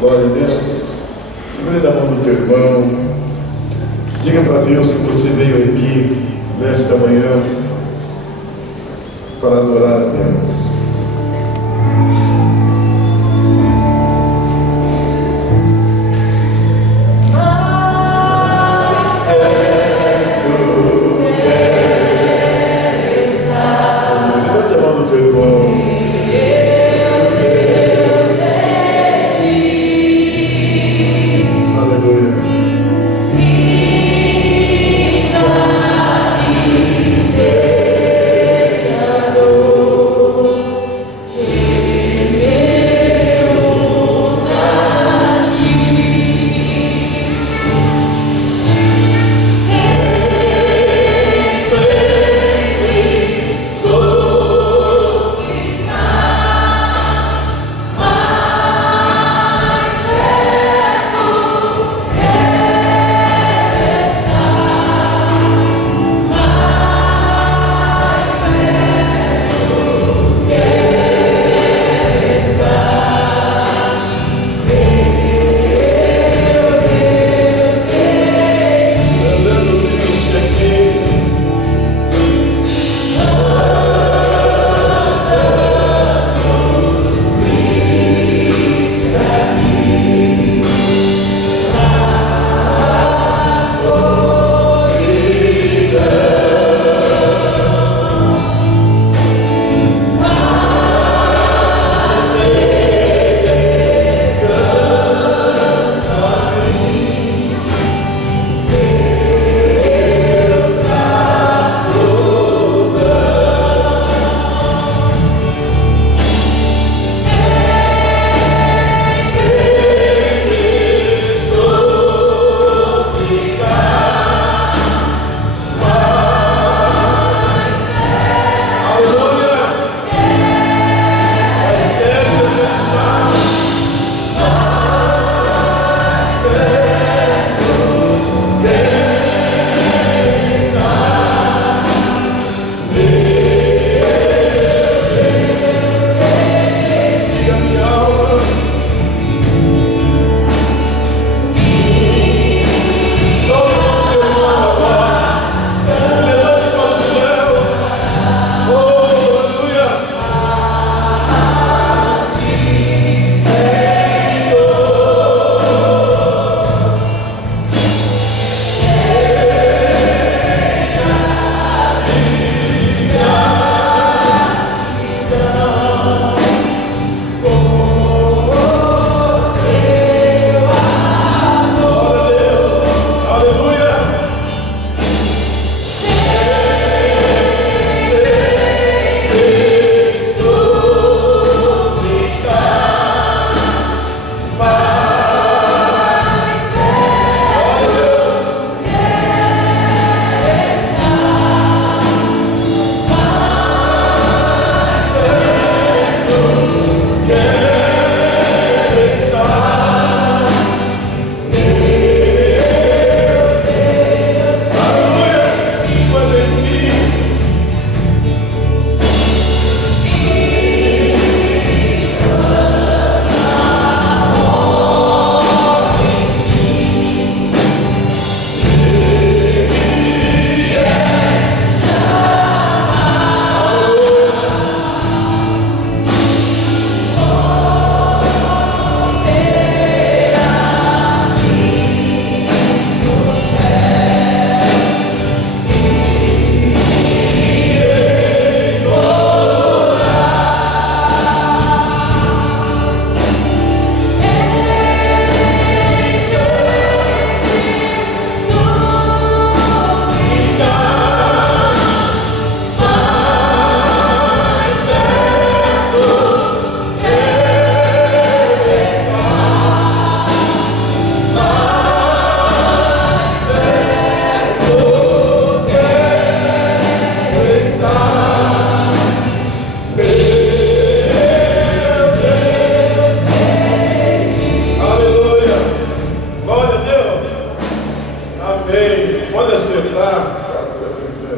Glória a Deus. Segure na mão do teu irmão. Diga para Deus que você veio aqui nesta manhã para adorar a Deus. Levante a mão do teu irmão.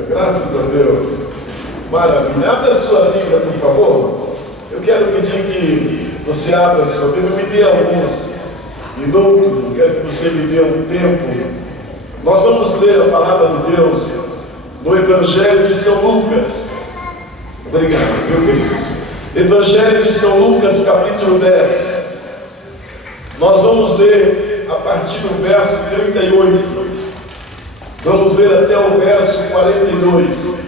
Graças a Deus. Maravilha. Abra a sua Bíblia, por favor. Eu quero pedir que você abra a sua Bíblia. Me dê alguns minuto, quero que você me dê um tempo. Nós vamos ler a palavra de Deus no Evangelho de São Lucas. Obrigado, meu queridos. Evangelho de São Lucas, capítulo 10. Nós vamos ler a partir do verso 38. Vamos ler até o verso 42.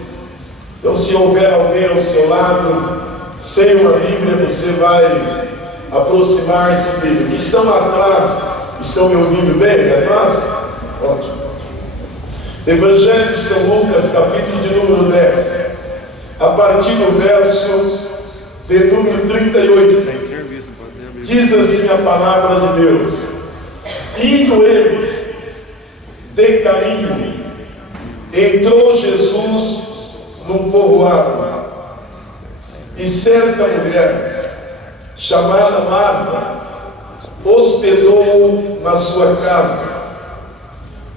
Então, se houver alguém ao seu lado, sem uma Bíblia, você vai aproximar-se dele. Que estão lá atrás, estão me ouvindo bem? Atrás? Ótimo. Evangelho de São Lucas, capítulo de número 10, a partir do verso de número 38. Diz assim a palavra de Deus: indo eles de caminho, entrou Jesus num povoado, e certa mulher, chamada Marta, hospedou-o na sua casa.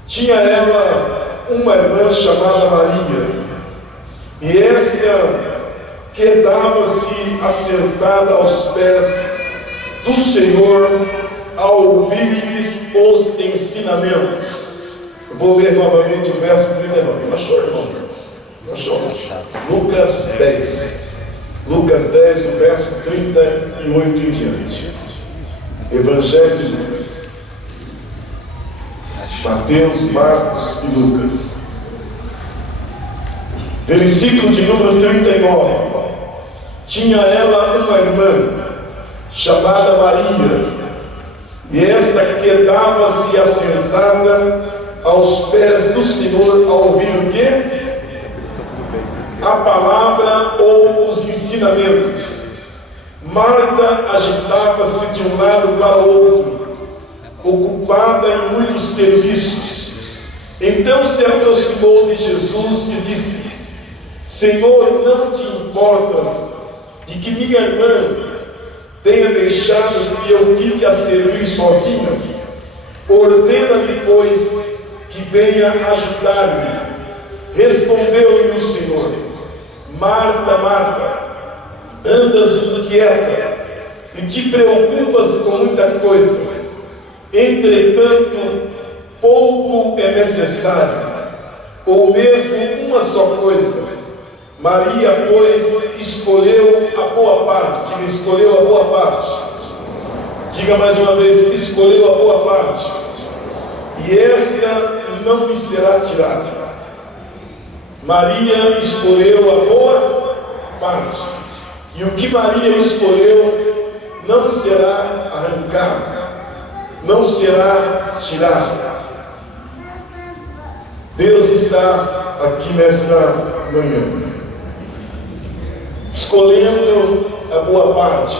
Tinha ela uma irmã chamada Maria, e esta quedava-se assentada aos pés do Senhor, a ouvir-lhes os ensinamentos. Eu vou ler novamente o verso 39. Achou, irmão? Achou? Lucas 10. Lucas 10, o verso 38 em diante. Evangelho de Lucas. Mateus, Marcos e Lucas. Versículo de número 39. Tinha ela uma irmã chamada Maria, e esta quedava-se assentada aos pés do Senhor, a ouvir o quê? A palavra ou os ensinamentos. Marta agitava-se de um lado para o outro, ocupada em muitos serviços. Então se aproximou de Jesus e disse: Senhor, não te importas de que minha irmã tenha deixado que eu fique a servir sozinha? Ordena-lhe, pois, que venha ajudar-me. Respondeu-lhe o Senhor: Marta, Marta, andas inquieta e te preocupas com muita coisa. Entretanto, pouco é necessário, ou mesmo uma só coisa. Maria, pois, escolheu a boa parte. Diga, escolheu a boa parte. Diga mais uma vez: escolheu a boa parte, e esta não lhe será tirada. Maria escolheu a boa parte, e o que Maria escolheu não será arrancado, não será tirado. Deus está aqui nesta manhã, escolhendo a boa parte.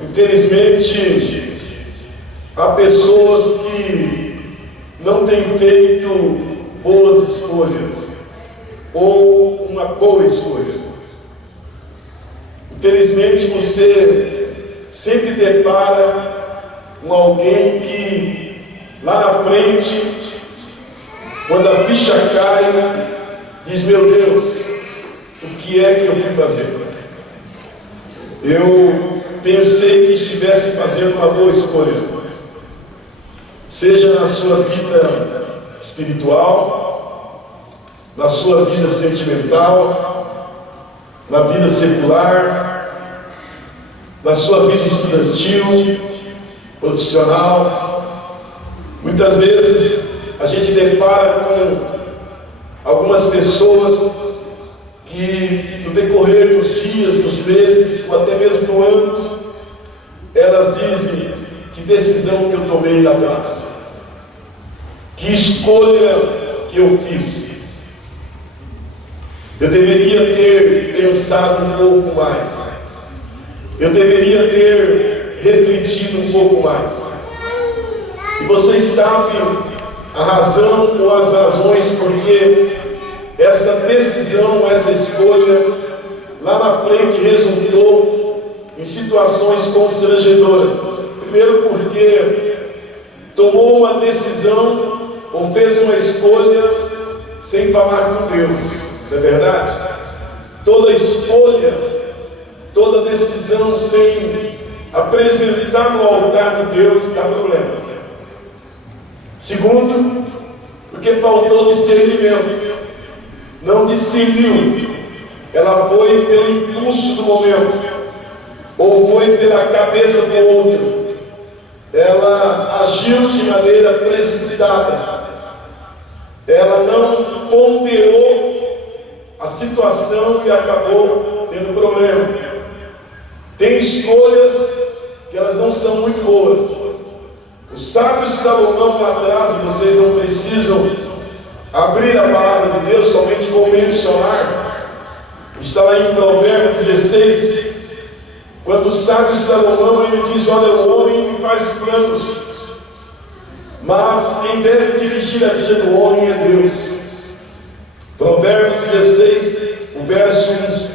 Infelizmente, há pessoas que não têm feito boas escolhas, ou uma boa escolha. Infelizmente, você sempre depara com alguém que lá na frente, quando a ficha cai, diz: meu Deus, o que é que eu fui fazer? Eu pensei que estivesse fazendo uma boa escolha, seja na sua vida espiritual, na sua vida sentimental, na vida secular, na sua vida estudantil, profissional. Muitas vezes a gente depara com algumas pessoas que, no decorrer dos dias, dos meses, ou até mesmo do anos, elas dizem: que decisão que eu tomei lá atrás, que escolha que eu fiz. Eu deveria ter pensado um pouco mais, eu deveria ter refletido um pouco mais. E vocês sabem a razão ou as razões porque essa decisão, essa escolha lá na frente resultou em situações constrangedoras. Primeiro, porque tomou uma decisão ou fez uma escolha sem falar com Deus. Não é verdade? Toda escolha, toda decisão sem apresentar no altar de Deus dá problema. Segundo, porque faltou discernimento. Não discerniu. Ela foi pelo impulso do momento, ou foi pela cabeça do outro. Ela agiu de maneira precipitada. Ela não ponderou a situação e acabou tendo problema. Tem escolhas que elas não são muito boas. O sábio Salomão lá atrás, e vocês não precisam abrir a palavra de Deus, somente vou mencionar, está lá em Provérbios 16, quando o sábio Salomão ele diz: olha, o homem faz planos, mas quem deve dirigir a vida do homem é Deus. Provérbios 16, o verso 1.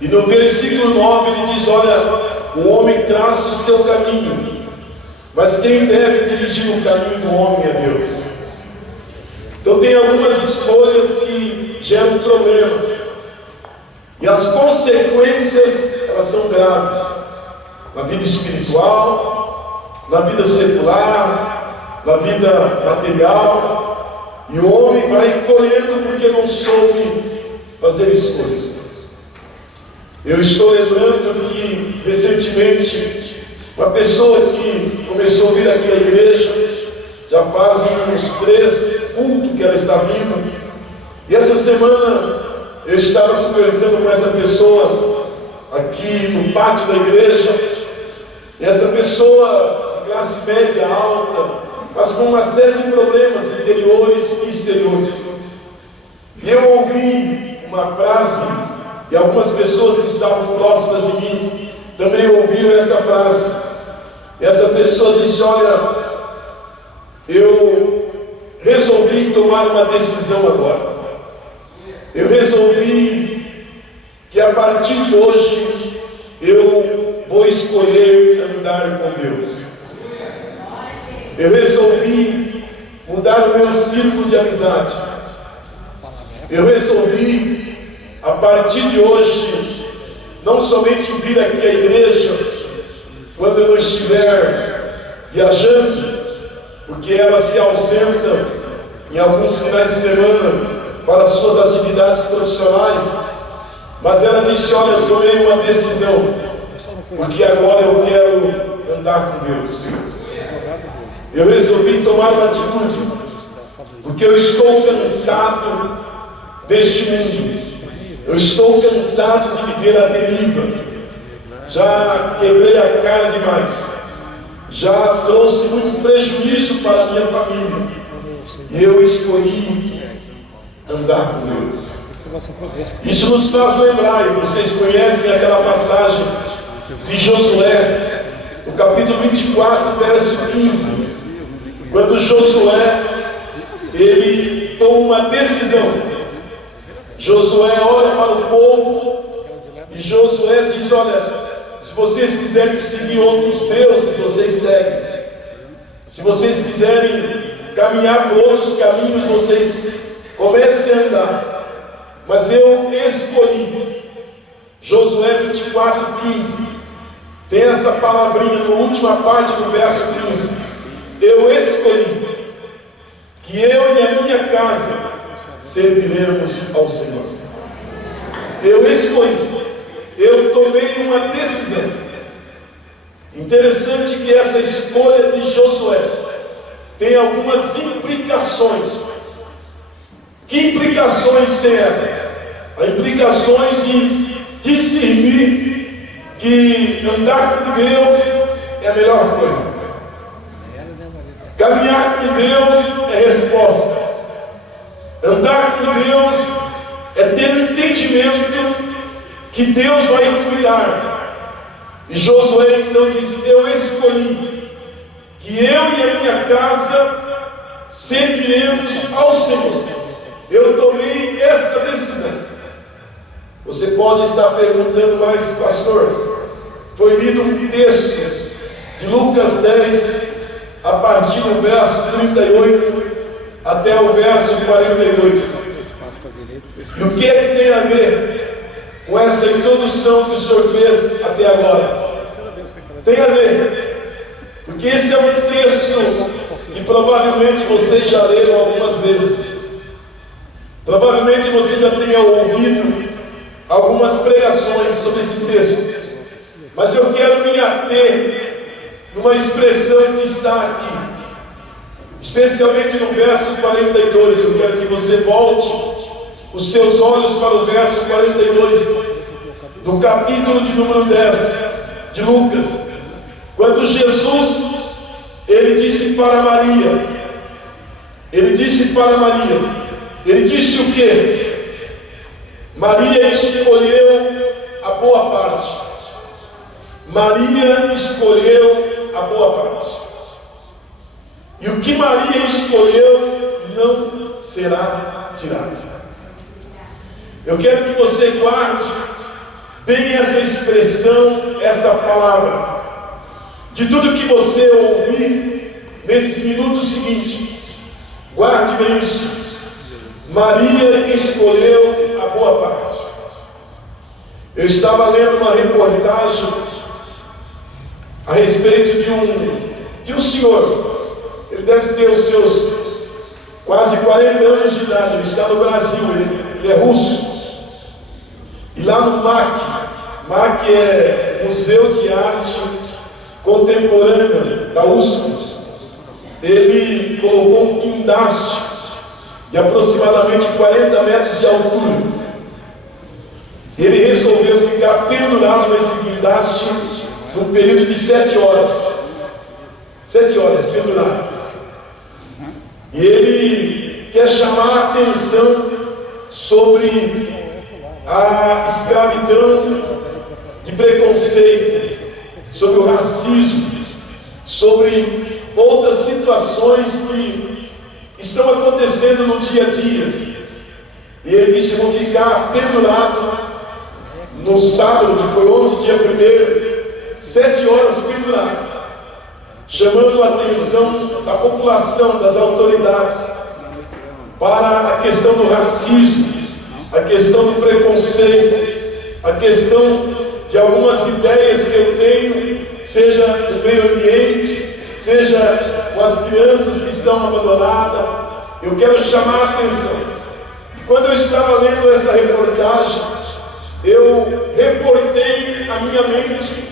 E no versículo 9 ele diz: olha, o homem traça o seu caminho, mas quem deve dirigir o caminho do homem é Deus. Então tem algumas escolhas que geram problemas, e as consequências elas são graves, na vida espiritual, na vida secular, na vida material, e o homem vai colhendo porque não soube fazer escolha. Eu estou lembrando que recentemente uma pessoa que começou a vir aqui à igreja, já faz uns 3 cultos que ela está vindo, e essa semana eu estava conversando com essa pessoa aqui no pátio da igreja, e essa pessoa de classe média alta, mas com uma série de problemas interiores e exteriores. E eu ouvi uma frase, e algumas pessoas que estavam próximas de mim também ouviram essa frase. E essa pessoa disse: olha, eu resolvi tomar uma decisão agora. Eu resolvi que a partir de hoje eu vou escolher andar com Deus. Eu resolvi mudar o meu círculo de amizade. Eu resolvi, a partir de hoje, não somente vir aqui à igreja quando eu não estiver viajando, porque ela se ausenta em alguns finais de semana para as suas atividades profissionais, mas ela disse: olha, eu tomei uma decisão, porque agora eu quero andar com Deus. Eu resolvi tomar uma atitude, porque eu estou cansado deste mundo. Eu estou cansado de viver a deriva. Já quebrei a cara demais. Já trouxe muito prejuízo para a minha família. E eu escolhi andar com Deus. Isso nos faz lembrar, e vocês conhecem aquela passagem de Josué, no capítulo 24, verso 15. Quando Josué, ele toma uma decisão. Josué olha para o povo e Josué diz: olha, se vocês quiserem seguir outros deuses, vocês seguem. Se vocês quiserem caminhar por outros caminhos, vocês comecem a andar. Mas eu escolhi. Josué 24:15 tem essa palavrinha na última parte do verso 15. Eu escolhi que eu e a minha casa serviremos ao Senhor. Eu escolhi. Eu tomei uma decisão. Interessante que essa escolha de Josué tem algumas implicações. Que implicações tem ela? As implicações de discernir que andar com Deus é a melhor coisa. Caminhar com Deus é resposta. Andar com Deus é ter o entendimento que Deus vai cuidar. E Josué então diz: eu escolhi que eu e a minha casa serviremos ao Senhor. Eu tomei esta decisão. Você pode estar perguntando: mas pastor, foi lido um texto de Lucas 10, a partir do verso 38 até o verso 42. E o que é que tem a ver com essa introdução que o senhor fez até agora? Tem a ver, porque esse é um texto que provavelmente vocês já leram algumas vezes. Provavelmente você já tenha ouvido algumas pregações sobre esse texto. Mas eu quero me ater numa expressão que está aqui. Especialmente no verso 42, eu quero que você volte os seus olhos para o verso 42 do capítulo de número 10 de Lucas, quando Jesus, ele disse para Maria, ele disse o que? Maria escolheu a boa parte. Maria escolheu a boa parte. E o que Maria escolheu não será tirado. Eu quero que você guarde bem essa expressão, essa palavra. De tudo que você ouvir nesse minuto seguinte, guarde bem isso. Maria escolheu a boa parte. Eu estava lendo uma reportagem a respeito de um senhor. Ele deve ter os seus quase 40 anos de idade. Ele está no Brasil, ele é russo. E lá no MAC é Museu de Arte Contemporânea da USP, ele colocou um guindaste de aproximadamente 40 metros de altura. Ele resolveu ficar pendurado nesse guindaste num período de 7 horas. 7 horas pendurado. E ele quer chamar a atenção sobre a escravidão de preconceito, sobre o racismo, sobre outras situações que estão acontecendo no dia a dia. E ele disse: eu vou ficar pendurado no sábado, que foi ontem, dia 1º, 7 horas pendurado, chamando a atenção da população, das autoridades, para a questão do racismo, a questão do preconceito, a questão de algumas ideias que eu tenho, seja do meio ambiente, seja com as crianças que estão abandonadas. Eu quero chamar a atenção. Quando eu estava lendo essa reportagem, eu reportei a minha mente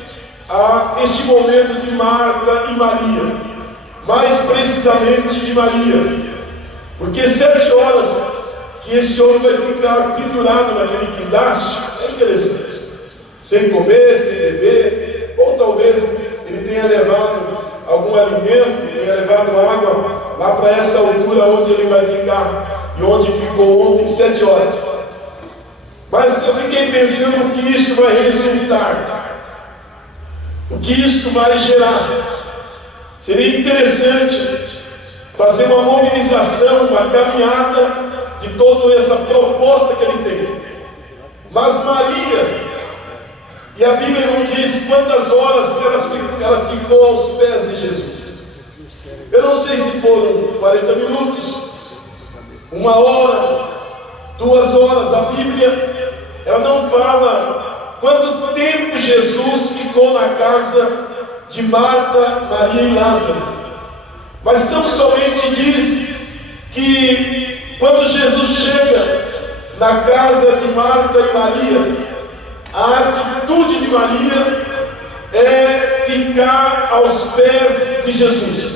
a este momento de Marta e Maria, mais precisamente de Maria, porque 7 horas que esse homem vai ficar pendurado naquele guindaste é interessante, sem comer, sem beber, ou talvez ele tenha levado algum alimento, tenha levado água lá para essa altura onde ele vai ficar e onde ficou ontem 7 horas. Mas eu fiquei pensando o que isso vai resultar, o que isso vai gerar. Seria interessante fazer uma mobilização, uma caminhada de toda essa proposta que ele tem. Mas Maria, e a Bíblia não diz quantas horas ela ficou aos pés de Jesus. Eu não sei se foram 40 minutos, 1 hora, 2 horas. A Bíblia, ela não fala quanto tempo Jesus ficou na casa de Marta, Maria e Lázaro. Mas tão somente diz que quando Jesus chega na casa de Marta e Maria, a atitude de Maria é ficar aos pés de Jesus.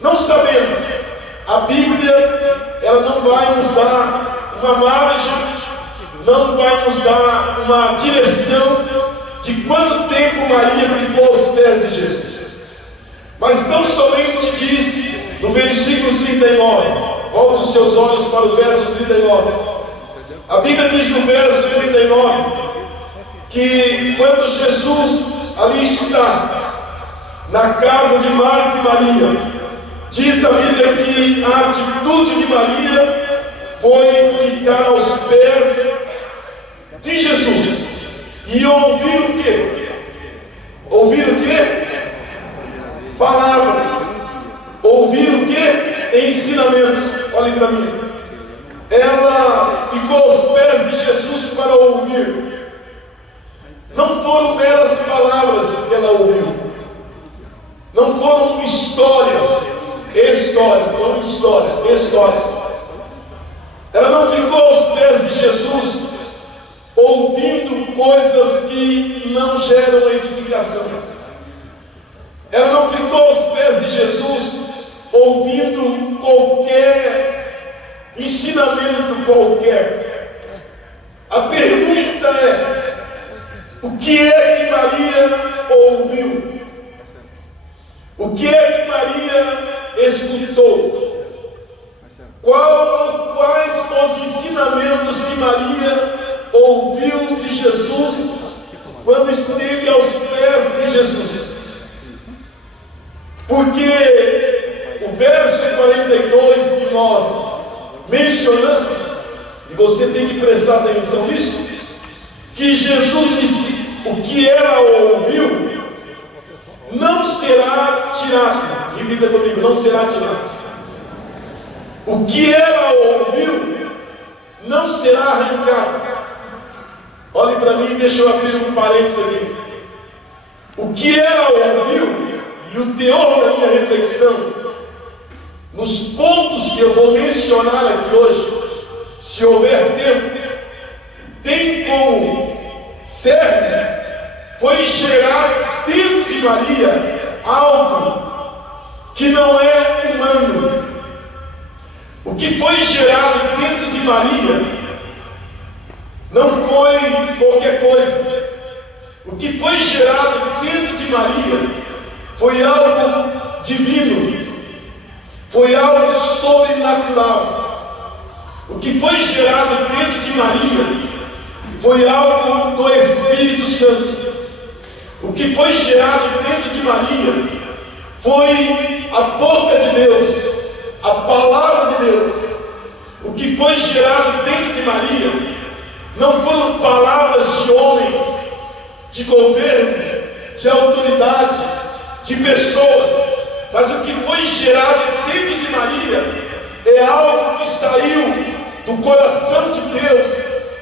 Não sabemos. A Bíblia, ela não vai nos dar uma margem, não vai nos dar uma direção de quanto tempo Maria ficou aos pés de Jesus. Mas tão somente diz no versículo 39, volte os seus olhos para o verso 39. A Bíblia diz no verso 39 que quando Jesus ali está na casa de Marta e Maria, diz a Bíblia que a atitude de Maria foi ficar aos pés de Jesus e ouvir o quê? Ouvir o quê? Palavras. Ouvir o quê? Ensinamento. Olhem para mim. Ela ficou aos pés de Jesus para ouvir. Não foram meras palavras que ela ouviu. Não foram histórias. Ela não ficou aos pés de Jesus ouvindo coisas que não geram edificação. Ela não ficou aos pés de Jesus ouvindo qualquer ensinamento qualquer. A pergunta é: o que é que Maria ouviu? O que é que Maria escutou? Quais os ensinamentos que Maria ouviu de Jesus quando esteve aos pés de Jesus? Porque o verso 42 que nós mencionamos, e você tem que prestar atenção nisso, que Jesus disse: o que ela ouviu não será tirado. Repita comigo: não será tirado. O que ela ouviu não será arrancado. Olhe para mim e deixa eu abrir um parênteses aqui. O que ela ouviu, e o teor da minha reflexão, nos pontos que eu vou mencionar aqui hoje, se houver tempo, tem como serve, foi gerar dentro de Maria algo que não é humano. O que foi gerado dentro de Maria não foi qualquer coisa. O que foi gerado dentro de Maria foi algo divino, foi algo sobrenatural. O que foi gerado dentro de Maria foi algo do Espírito Santo. O que foi gerado dentro de Maria foi a boca de Deus, a palavra de Deus. O que foi gerado dentro de Maria não foram palavras de homens, de governo, de autoridade, de pessoas, mas o que foi gerado dentro de Maria é algo que saiu do coração de Deus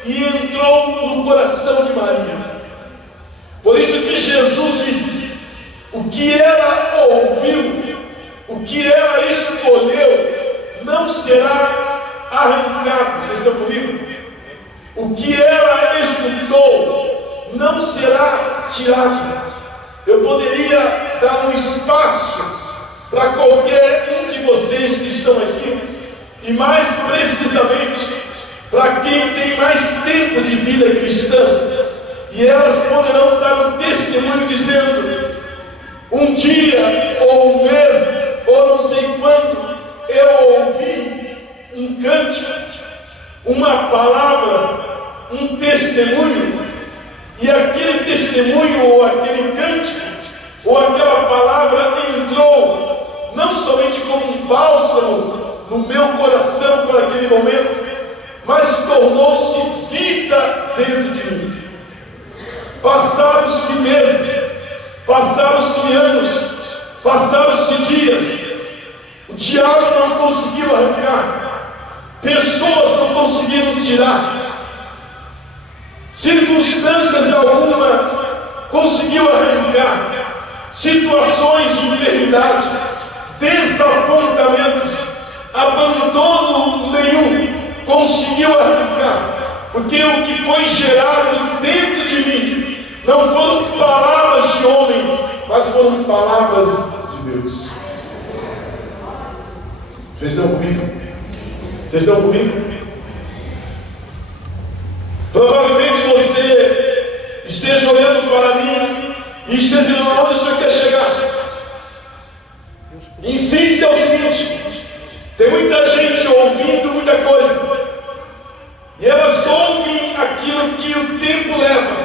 e entrou no coração de Maria. Por isso que Jesus disse: o que ela ouviu, o que ela escolheu, não será arrancado. Vocês estão comigo? O que ela escutou não será tirado. Eu poderia dar um espaço para qualquer um de vocês que estão aqui, e mais precisamente para quem tem mais tempo de vida cristã, e elas poderão dar um testemunho dizendo: um dia, ou um mês, ou não sei quando, eu ouvi um cântico, uma palavra, um testemunho, e aquele testemunho, ou aquele cântico, ou aquela palavra entrou, não somente como um bálsamo no meu coração para aquele momento, mas tornou-se vida dentro de mim. Passaram-se meses, passaram-se anos, passaram-se dias, o diabo não conseguiu arrancar, pessoas não conseguiram tirar, circunstâncias alguma conseguiu arrancar, situações de enfermidade, desapontamentos, abandono nenhum conseguiu arrancar, porque o que foi gerado dentro de mim não foram palavras de homem, mas foram palavras de Deus. Vocês estão comigo? Vocês estão comigo? Provavelmente você esteja olhando para mim e esteja dizendo: onde o Senhor quer chegar? Em síntese é o seguinte: tem muita gente ouvindo muita coisa, e elas ouvem aquilo que o tempo leva,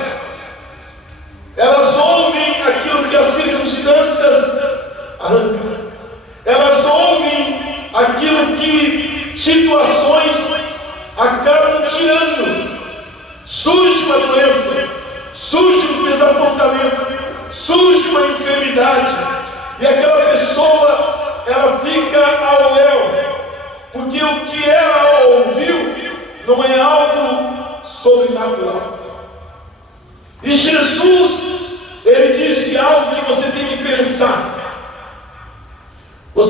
elas ouvem aquilo que as circunstâncias arrancam, elas ouvem aquilo que situações acabam tirando. Surge uma doença, surge um desapontamento, surge uma enfermidade, e aquela pessoa, ela fica ao léu, porque o que ela ouviu não é algo sobrenatural. E Jesus, ele disse algo que você tem que pensar: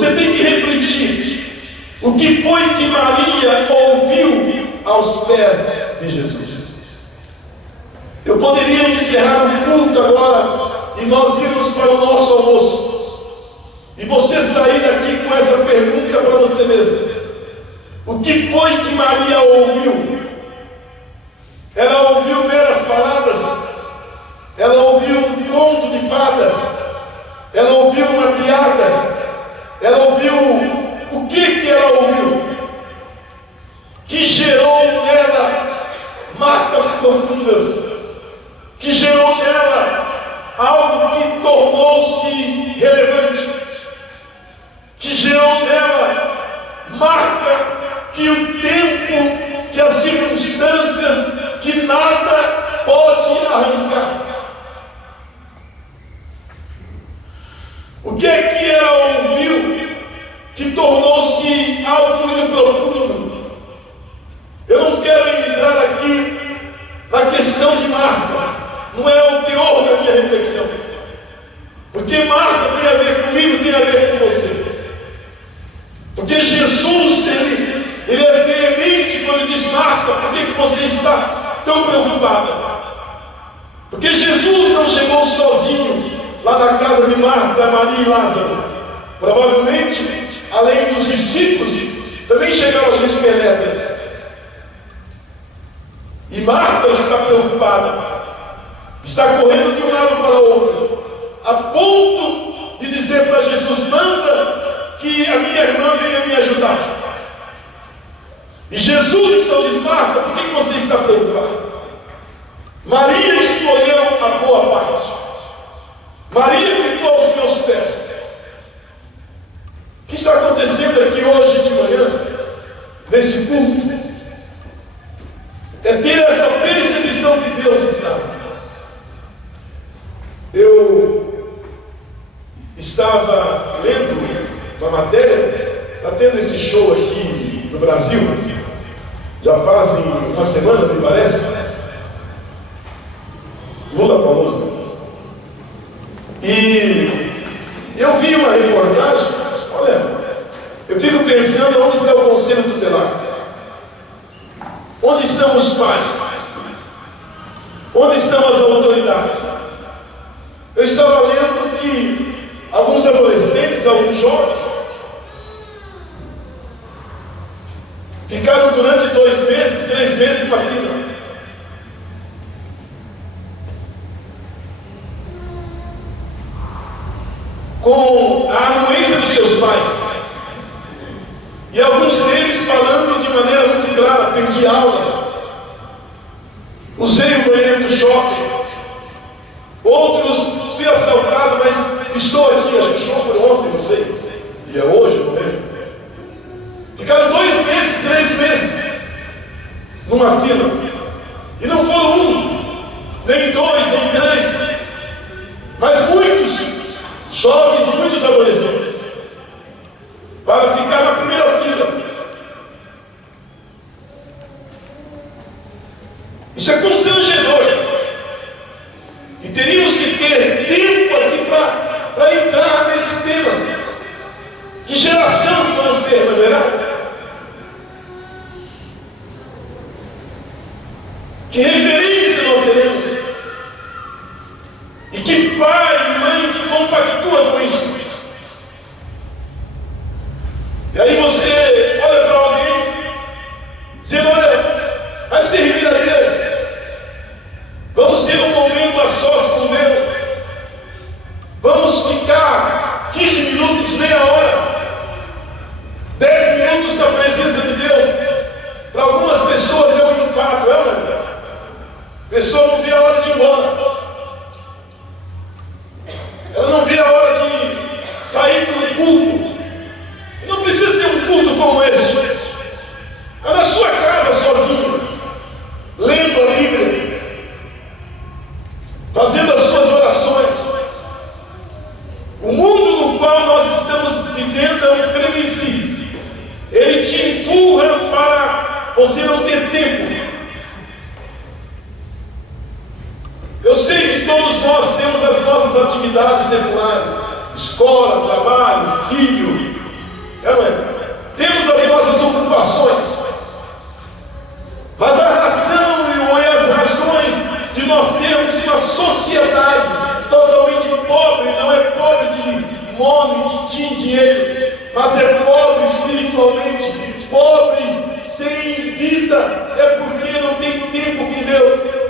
Você tem que refletir o que foi que Maria ouviu aos pés de Jesus. Eu poderia encerrar o culto agora e nós irmos para o nosso almoço, e você sair daqui com essa pergunta para você mesmo: o que foi que Maria ouviu? Ela ouviu meras palavras? Ela ouviu um conto de fada? Ela ouviu uma piada? Ela ouviu o que ela ouviu? Que gerou nela marcas profundas, que gerou nela algo que tornou-se relevante, que gerou nela marca que o tempo, que as circunstâncias, que nada pode arrancar. O que é que ela ouviu que tornou-se algo muito profundo? Eu não quero entrar aqui na questão de Marta, não é o teor da minha reflexão, porque Marta tem a ver comigo, tem a ver com você. Porque Jesus, ele é veemente quando diz: Marta, por que você está tão preocupada? Porque Jesus não chegou sozinho lá na casa de Marta, Maria e Lázaro. Provavelmente, além dos discípulos, também chegaram alguns penetras. E Marta está preocupada, está correndo de um lado para o outro, a ponto de dizer para Jesus: manda que a minha irmã venha me ajudar. E Jesus então diz: Marta, por que você está preocupada? Maria escolheu a boa parte. Maria ficou aos meus pés. O que está acontecendo aqui hoje de manhã, nesse culto, é ter essa percepção de Deus está. Eu estava lendo uma matéria, está tendo esse show aqui no Brasil, já fazem uma semana, me parece, Lollapalooza. E eu vi uma reportagem, olha, eu fico pensando onde está o conselho tutelar, onde estão os pais, onde estão as autoridades. Eu estava lendo que alguns adolescentes, alguns jovens, ficaram durante 2 meses, 3 meses numa fila. Com a anuência dos seus pais. E alguns deles falando de maneira muito clara: perdi aula, usei o banheiro do shopping. Outros: fui assaltado, mas estou aqui. A gente foi ontem, não sei, e é hoje, não lembro. Ficaram 2 meses, 3 meses numa fila. E não foram 1, nem 2, nem 3, mas muitos jovens e muitos adolescentes, para ficar na primeira fila. Isso é constrangedor. E teríamos que ter tempo aqui para entrar nesse tema. Que geração que vamos ter, não é verdade? Que referência nós teremos? E que pai e mãe que compactua com isso? E aí você olha para alguém dizendo: olha, vai servir a Deus, vamos ter um momento a sós com Deus, vamos ficar 15 minutos, meia hora, 10 minutos na presença de Deus. Para algumas pessoas é um infarto, a pessoa não vê a hora de ir embora. Ela não vê a hora de sair para o culto. E não precisa ser um culto como esse. É na sua casa sozinho, lendo a Bíblia, fazendo as suas orações. O mundo no qual nós estamos vivendo é um frenesi. Ele te empurra para você não ter tempo. Eu sei que todos nós temos as nossas atividades seculares, escola, trabalho, filho, É, não é? Temos as nossas ocupações, mas a razão e as razões de nós termos uma sociedade totalmente pobre, não é pobre de money, de dinheiro, mas é pobre espiritualmente, pobre sem vida, é porque não tem tempo com Deus.